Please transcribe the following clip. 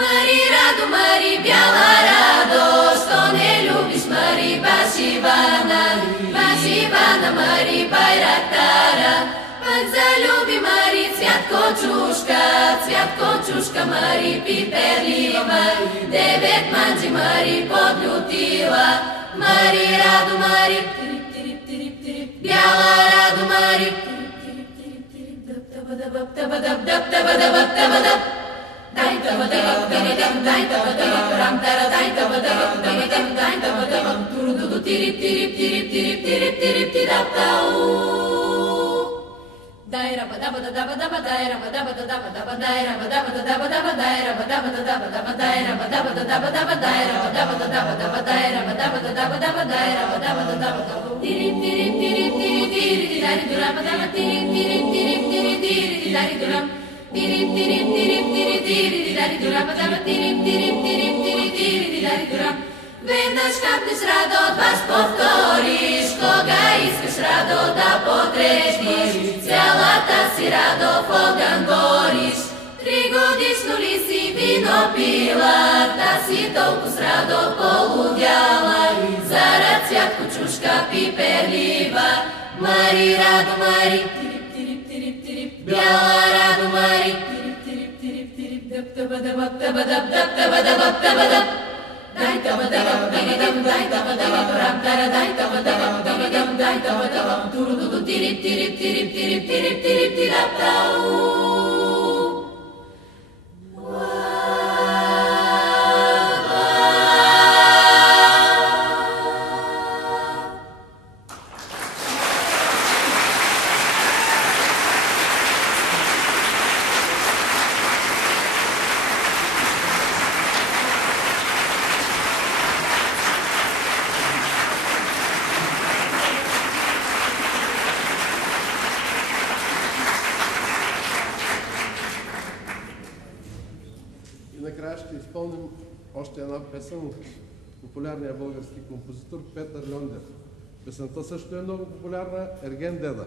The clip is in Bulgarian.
Мари раду, Мари бяла радость, что не любишь, Мари Басивана, Басивана, Мари Байрактара. Пак залюби, Мари, цвят кочушка, Мари пиперлива, 9 манджи, Мари подлютила. Мари раду, Мари, бяла раду, Мари. Веднъж хапнеш радо, два повториш, кога искаш радо да потрещиш, цялата си радо в огън гориш. 3-годишно ли си вино пила, та си толкова с радо полудяла, зарад цвят кочушка пиперлива. Мари радо, Мари, бяла радо, Мари. Накрая ще изпълним още една песен от популярния български композитор Петър Льондев. Песента също е много популярна, Ерген Деда.